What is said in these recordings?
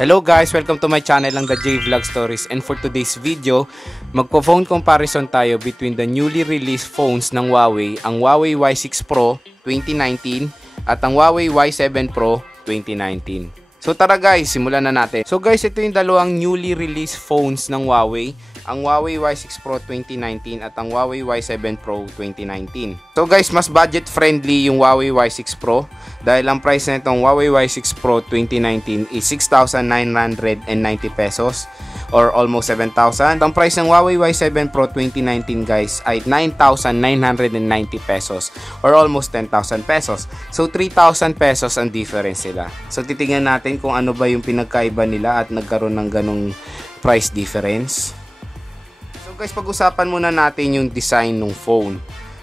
Hello guys, welcome to my channel ang The J Vlog Stories, and for today's video, magpo-phone comparison tayo between the newly released phones ng Huawei, ang Huawei Y6 Pro 2019 at ang Huawei Y7 Pro 2019. So tara guys, simulan na natin. So guys, ito yung dalawang newly released phones ng Huawei, ang Huawei Y6 Pro 2019 at ang Huawei Y7 Pro 2019. So guys, mas budget friendly yung Huawei Y6 Pro dahil ang price nitong Huawei Y6 Pro 2019 is 6,990 pesos or almost 7,000. Ang price ng Huawei Y7 Pro 2019 guys ay 9,990 pesos or almost 10,000 pesos. So 3,000 pesos ang difference sila. So titingnan natin kung ano ba yung pinagkaiba nila at nagkaroon ng ganong price difference. So guys, pag-usapan muna natin yung design ng phone.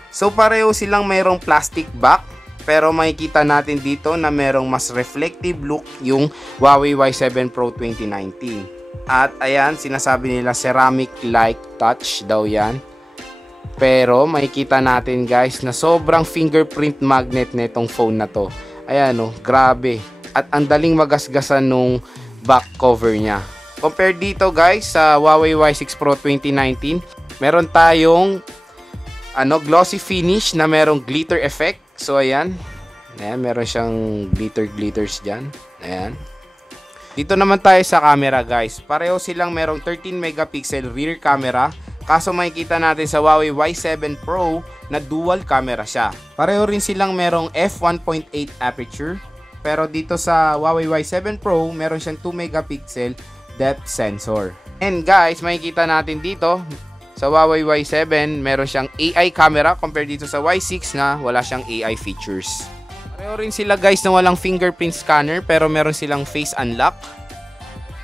So pareho silang mayroong plastic back, pero makikita natin dito na merong mas reflective look yung Huawei Y7 Pro 2019. At ayan, sinasabi nila ceramic-like touch daw yan. Pero makikita natin guys na sobrang fingerprint magnet netong phone na to. Ayan o, grabe. At ang daling magasgasan nung back cover niya. Compare dito guys sa Huawei Y6 Pro 2019, meron tayong glossy finish na merong glitter effect. So ayan, meron siyang glitters dyan. Ayan. Dito naman tayo sa camera guys. Pareho silang merong 13 megapixel rear camera. Kaso makikita natin sa Huawei Y7 Pro na dual camera siya. Pareho rin silang merong f1.8 aperture. Pero dito sa Huawei Y7 Pro, meron siyang 2 megapixel depth sensor. And guys, makikita natin dito sa Huawei Y7, meron siyang AI camera compared dito sa Y6 na wala siyang AI features. Pareho rin sila guys na walang fingerprint scanner pero meron silang face unlock.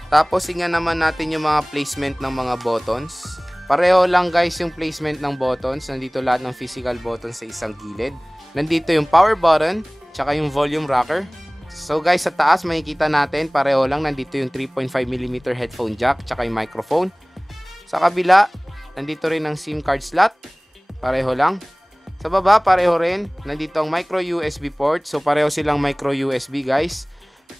Tapos tingnan naman natin yung mga placement ng mga buttons. Pareho lang guys yung placement ng buttons. Nandito lahat ng physical buttons sa isang gilid. Nandito yung power button, tsaka yung volume rocker. So guys, sa taas makikita natin pareho lang, nandito yung 3.5mm headphone jack, tsaka yung microphone. Sa kabila, nandito rin ang SIM card slot, pareho lang. Sa baba, pareho rin. Nandito ang micro USB port. So, pareho silang micro USB guys.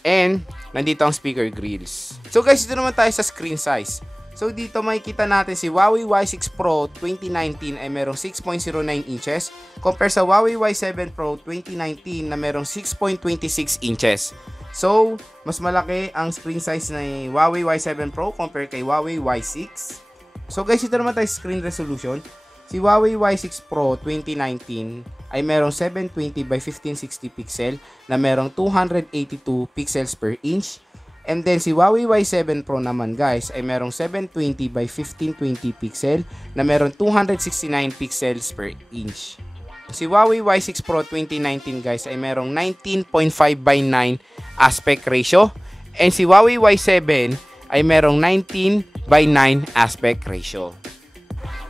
And, nandito ang speaker grills. So guys, dito naman tayo sa screen size. So, dito makikita natin si Huawei Y6 Pro 2019 ay merong 6.09 inches. Compare sa Huawei Y7 Pro 2019 na merong 6.26 inches. So, mas malaki ang screen size ng Huawei Y7 Pro compare kay Huawei Y6. So guys, ito naman tayo screen resolution. Si Huawei Y6 Pro 2019 ay merong 720 by 1560 pixel na merong 282 pixels per inch. And then si Huawei Y7 Pro naman guys ay merong 720 by 1520 pixel na merong 269 pixels per inch. Si Huawei Y6 Pro 2019 guys ay merong 19.5 by 9 aspect ratio. And si Huawei Y7 ay merong 19 by 9 aspect ratio.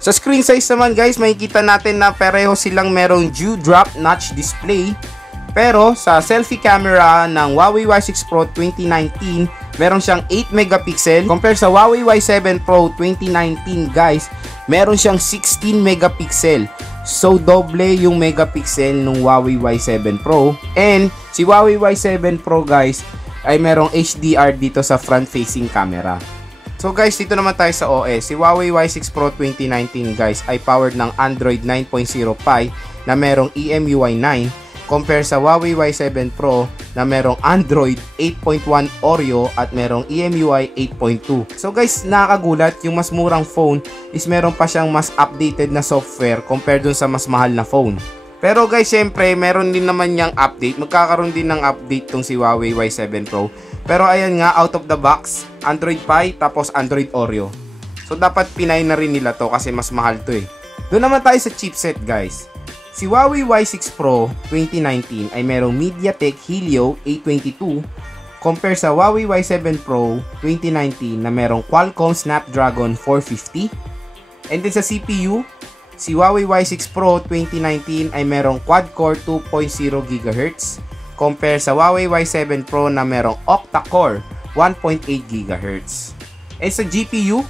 Sa screen size naman guys, makikita natin na pareho silang merong dewdrop notch display. Pero sa selfie camera ng Huawei Y6 Pro 2019, meron siyang 8 megapixel. Compare sa Huawei Y7 Pro 2019 guys, meron siyang 16 megapixel. So doble yung megapixel ng Huawei Y7 Pro. And si Huawei Y7 Pro guys ay merong HDR dito sa front facing camera. So guys, dito naman tayo sa OS. Si Huawei Y6 Pro 2019 guys ay powered ng Android 9.0 Pie na merong EMUI 9 compare sa Huawei Y7 Pro na merong Android 8.1 Oreo at merong EMUI 8.2. So guys, nakakagulat, yung mas murang phone is meron pa siyang mas updated na software compared dun sa mas mahal na phone. Pero guys, syempre, meron din naman niyang update. Magkakaroon din ng update tong si Huawei Y7 Pro. Pero ayan nga, out of the box, Android Pie, tapos Android Oreo. So dapat pinay na rin nila to kasi mas mahal to eh. Doon naman tayo sa chipset guys. Si Huawei Y6 Pro 2019 ay merong MediaTek Helio A22 compare sa Huawei Y7 Pro 2019 na merong Qualcomm Snapdragon 450. And then sa CPU, si Huawei Y6 Pro 2019 ay merong quad-core 2.0 GHz compare sa Huawei Y7 Pro na merong octa-core 1.8 GHz. And sa GPU,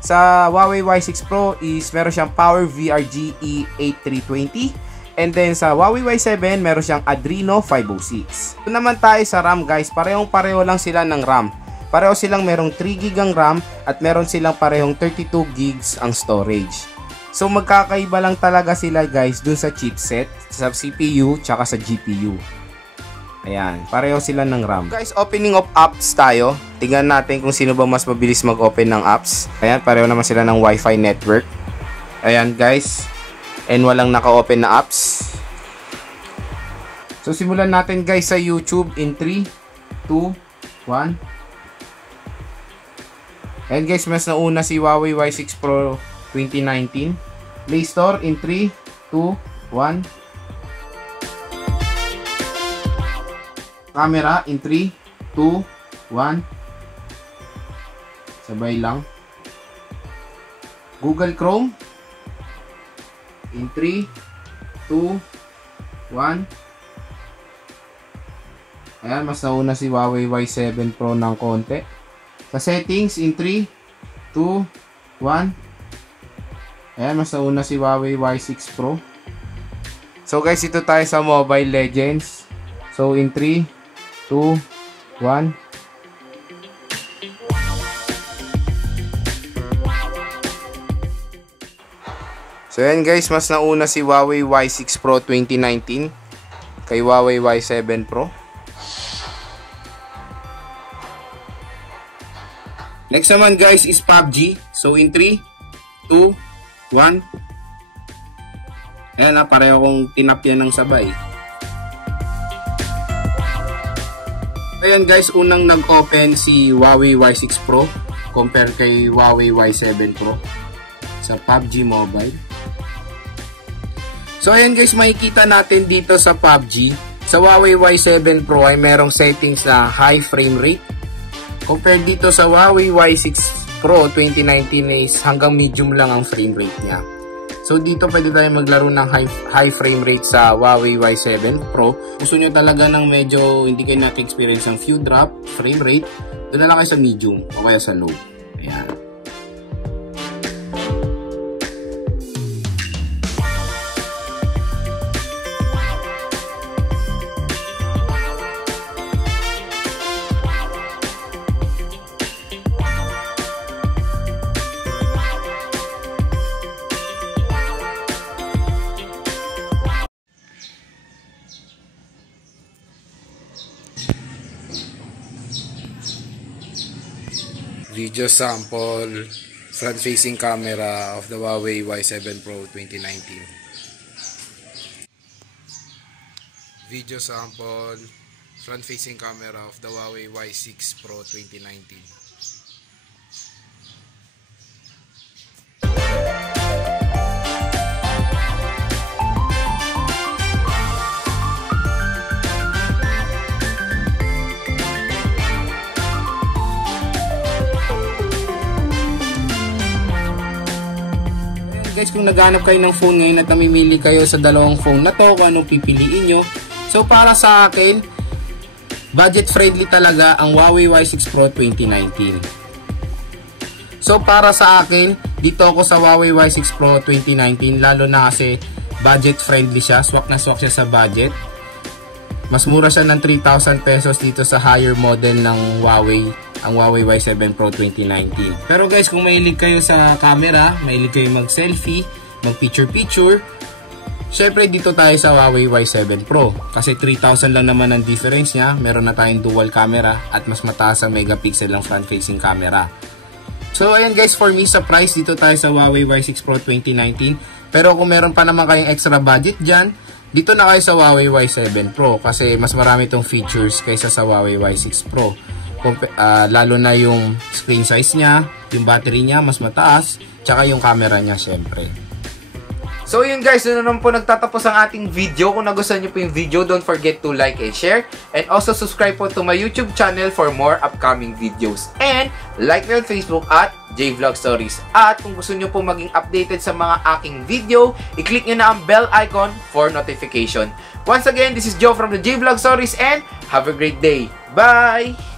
sa Huawei Y6 Pro is meron siyang PowerVR GE8320 And then sa Huawei Y7, meron siyang Adreno 506. Ito naman tayo sa RAM guys, parehong-pareho lang sila ng RAM. pareho silang merong 3 GB ang RAM at meron silang parehong 32 GB ang storage. So magkakaiba lang talaga sila guys dun sa chipset, sa CPU, tsaka sa GPU. Ayan, pareho sila ng RAM. Guys, opening of apps tayo. Tingnan natin kung sino ba mas mabilis mag-open ng apps. Ayan, pareho naman sila ng Wi-Fi network. Ayan guys, and walang naka-open na apps. So simulan natin guys sa YouTube in 3, 2, 1. Ayan guys, mas nauna si Huawei Y6 Pro 2019. Play Store in 3, 2, 1. Camera in 3, 2, 1. Sabay lang. Google Chrome in 3, 2, 1. Ayan, mas nauna si Huawei Y7 Pro ng konti. Sa settings in 3, 2, 1. Ayan, mas nauna si Huawei Y6 Pro. So guys, ito tayo sa Mobile Legends. So in 3, 2, 1. So yan guys, mas nauna si Huawei Y6 Pro 2019 kay Huawei Y7 Pro. Next naman guys is PUBG. So in 3, 2, 1. Ayan na, pareho kong tinap yan ng sabay. Ayan guys, unang nag-open si Huawei Y6 Pro compare kay Huawei Y7 Pro sa PUBG Mobile. So ayan guys, makikita natin dito sa PUBG, sa Huawei Y7 Pro ay merong settings na high frame rate. Compared dito sa Huawei Y6 Pro 2019 is hanggang medium lang ang frame rate niya. So dito pwede tayo maglaro ng high frame rate sa Huawei Y7 Pro. Gusto nyo talaga ng medyo hindi kayo naka-experience ng few drop frame rate, doon na lang kayo sa medium o kaya sa low. Ayan. Video sample front-facing camera of the Huawei Y7 Pro 2019. Video sample front-facing camera of the Huawei Y6 Pro 2019. Guys, kung naghanap kayo ng phone ngayon at namimili kayo sa dalawang phone na to, kung anong pipiliin nyo. So para sa akin, budget friendly talaga ang Huawei Y6 Pro 2019. So para sa akin, dito ako sa Huawei Y6 Pro 2019, lalo na kasi budget friendly siya, swak na swak siya sa budget. Mas mura siya ng 3,000 pesos dito sa higher model ng Huawei, ang Huawei Y7 Pro 2019. Pero guys, kung mahilig kayo sa camera, mahilig kayo mag-selfie, mag-picture-picture, syempre dito tayo sa Huawei Y7 Pro. Kasi 3,000 lang naman ang difference niya. Meron na tayong dual camera at mas mataas ang megapixel ang front-facing camera. So ayan guys, for me sa price, dito tayo sa Huawei Y6 Pro 2019. Pero kung meron pa naman kayong extra budget dyan, dito na kayo sa Huawei Y7 Pro. Kasi mas marami itong features kaysa sa Huawei Y6 Pro. Lalo na yung screen size niya, yung battery niya mas mataas, tsaka yung camera niya syempre. So yun guys, yun naman po nagtatapos ang ating video. Kung nagustuhan nyo po yung video, don't forget to like and share. And also subscribe po to my YouTube channel for more upcoming videos. And like me on Facebook at JVlog Stories. At kung gusto nyo po maging updated sa mga aking video, i-click nyo na ang bell icon for notification. Once again, this is Joe from the JVlog Stories and have a great day. Bye!